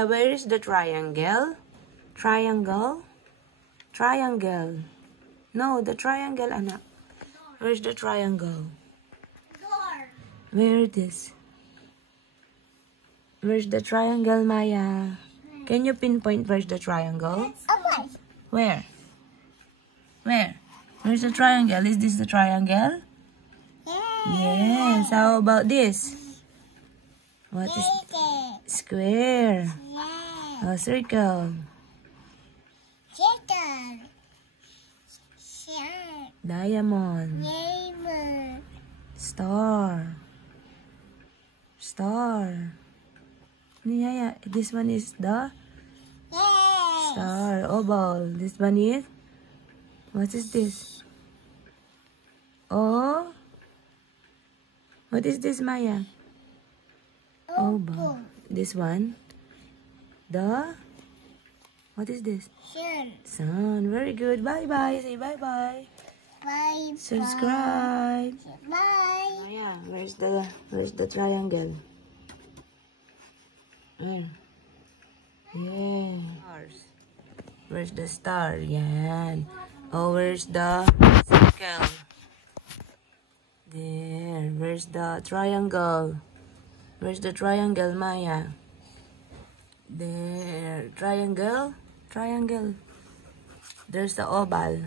Maya, where is the triangle? Triangle? Triangle. No, the triangle, anak. Where's the triangle? Where it is? Where's the triangle, Maya? Can you pinpoint where's the triangle? Where? Where? Where's the triangle? Is this the triangle? Yes. How about this? What is square? A circle. Diamond. Star. Star. Yeah. This one is the star. Oval. This one is? What is this? Oh. What is this, Maya? Oval. This one? The? What is this? Sun. Very good. Bye-bye. Say bye-bye. Bye. Subscribe. Bye. Maya, where's the triangle? Where? Yeah. Stars. Where's the star? Yan. Oh, where's the circle? There. Where's the triangle? Where's the triangle, Maya? There. Triangle? Triangle. There's the oval.